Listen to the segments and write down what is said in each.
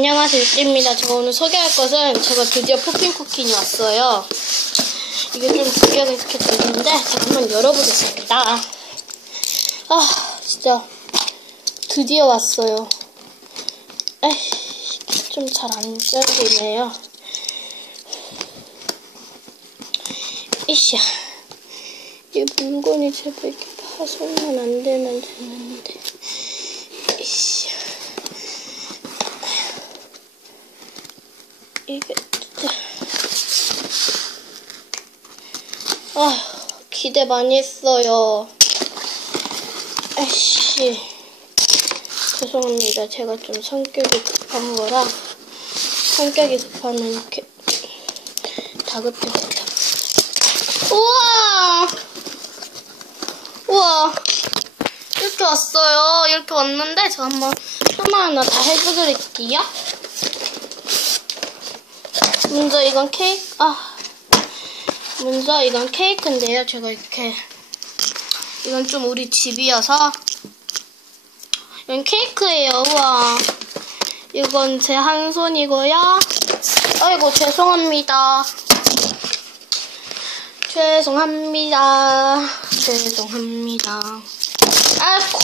안녕하세요, 유띠입니다. 제가 오늘 소개할 것은 제가 드디어 푸핀 쿠키니 왔어요. 이게 좀 두께가 이렇게 되는데 제가 한번 열어보겠습니다. 아, 진짜 드디어 왔어요. 좀 잘안 열리네요. 이샤, 이 물건이 제발 이렇게 파손만 안 되면 되는데. 이샤. 이게 아 기대 많이 했어요. 아이씨. 죄송합니다. 제가 좀 성격이 급한 거라 성격이 급하면 이렇게 다급해졌다 우와! 우와! 이렇게 왔어요. 이렇게 왔는데 제가 한번 하나하나 다 해드릴게요 먼저 이건 케이크, 아. 먼저 이건 케이크인데요. 제가 이렇게. 이건 좀 우리 집이어서. 이건 케이크예요. 우와. 이건 제 한 손이고요. 아이고, 죄송합니다. 죄송합니다. 죄송합니다. 아이고.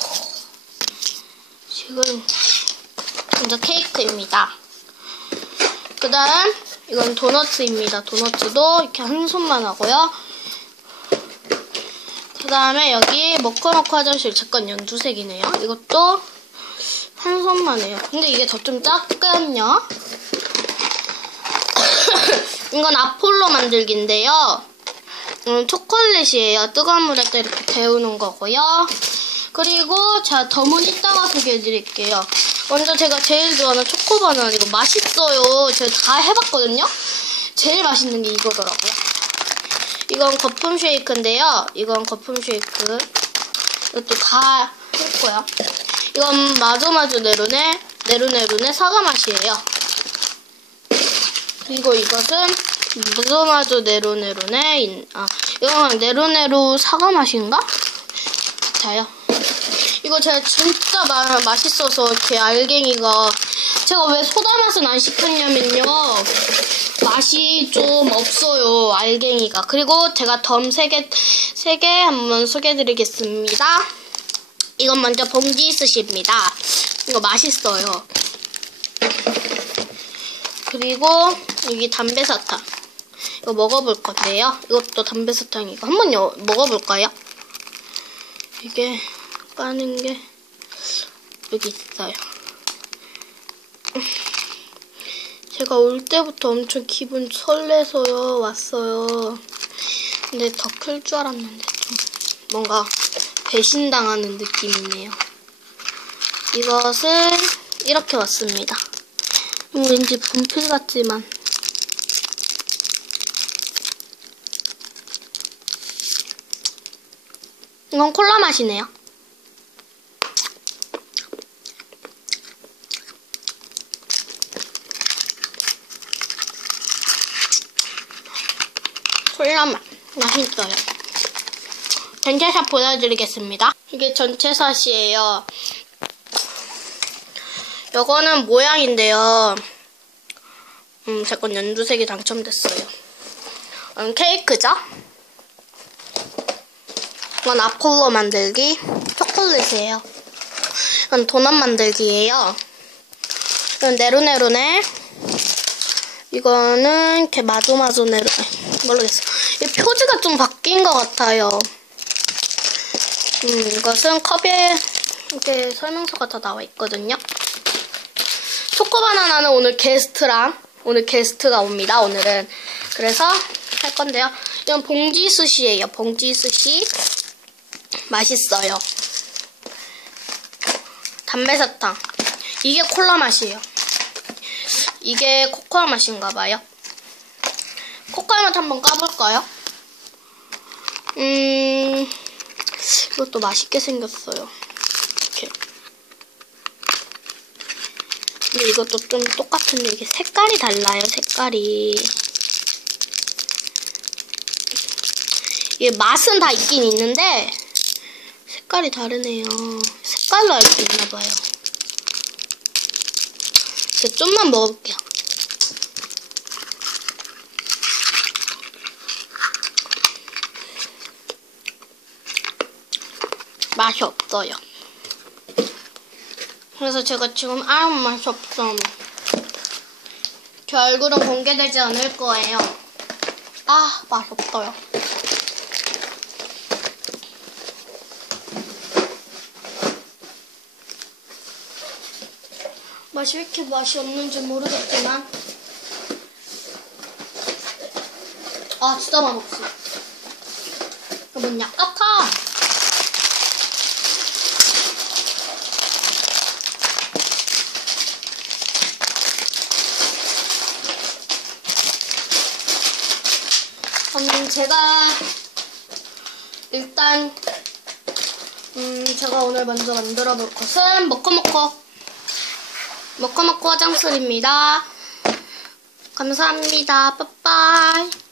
지금, 먼저 케이크입니다. 그 다음, 이건 도너츠입니다. 도너츠도 이렇게 한 손만 하고요. 그 다음에 여기 먹고놓고 화장실 제 건 연두색이네요. 이것도 한 손만 해요. 근데 이게 더 좀 작거든요. 이건 아폴로 만들기인데요. 음, 초콜릿이에요. 뜨거운 물에다 이렇게 데우는 거고요. 그리고 자 덤은 이따가 소개해 드릴게요. 먼저 제가 제일 좋아하는 초코바나나 이거 맛있어요. 제가 다 해봤거든요. 제일 맛있는 게 이거더라고요. 이건 거품 쉐이크인데요. 이건 거품 쉐이크. 이것도 다 했고요. 이건 마조마조 네로네 네로네로네 사과 맛이에요. 그리고 이것은 마조마조 네로네로네 아 이건 네로네로 사과 맛인가? 같아요. 이거 제가 진짜 마, 맛있어서 이렇게 알갱이가 제가 왜 소다 맛은 안 시켰냐면요. 맛이 좀 없어요 알갱이가. 그리고 제가 덤 3개 3개 한번 소개해드리겠습니다. 이건 먼저 봉지 스시입니다. 이거 맛있어요. 그리고 여기 담배사탕. 이거 먹어볼 건데요. 이것도 담배사탕이고 한번 요, 먹어볼까요? 이게 까는 게 여기 있어요. 제가 올 때부터 엄청 기분 설레서요 왔어요. 근데 더 클 줄 알았는데 좀 뭔가 배신당하는 느낌이네요. 이것은 이렇게 왔습니다. 왠지 분필 같지만 이건 콜라 맛이네요. 콜라 맛 맛있어요. 전체샷 보여드리겠습니다. 이게 전체샷이에요. 요거는 모양인데요. 음, 제건 연두색이 당첨됐어요. 음, 케이크죠? 이건 아폴로 만들기 초콜릿이에요. 이건 도넛 만들기예요. 이건 네로네로네. 이거는 이렇게 마조마조 네로 모르겠어. 이 표지가 좀 바뀐 것 같아요. 음, 이것은 컵에 이렇게 설명서가 다 나와 있거든요. 초코바나나는 오늘 게스트랑 오늘 게스트가 옵니다. 오늘은 그래서 할 건데요. 이건 봉지 스시예요. 봉지 스시. 맛있어요. 담배사탕. 이게 콜라 맛이에요. 이게 코코아 맛인가 봐요. 코코아 맛 한번 까볼까요? 음, 이것도 맛있게 생겼어요. 이렇게. 근데 이것도 좀 똑같은데 이게 색깔이 달라요, 색깔이. 이게 맛은 다 있긴 있는데 색깔이 다르네요. 색깔로 알 수 있나 봐요. 좀만 먹어볼게요. 맛이 없어요. 그래서 제가 지금 아무 맛이 없어. 제 얼굴은 공개되지 않을 거예요. 아, 맛이 없어요. 맛이 왜 이렇게 맛이 없는지 모르겠지만. 아 진짜 맛없어. 여러분 약 같아? 음, 제가 일단 음, 제가 오늘 먼저 만들어 볼 것은 모코모코 모코모코 화장술입니다. 감사합니다. 빠빠이.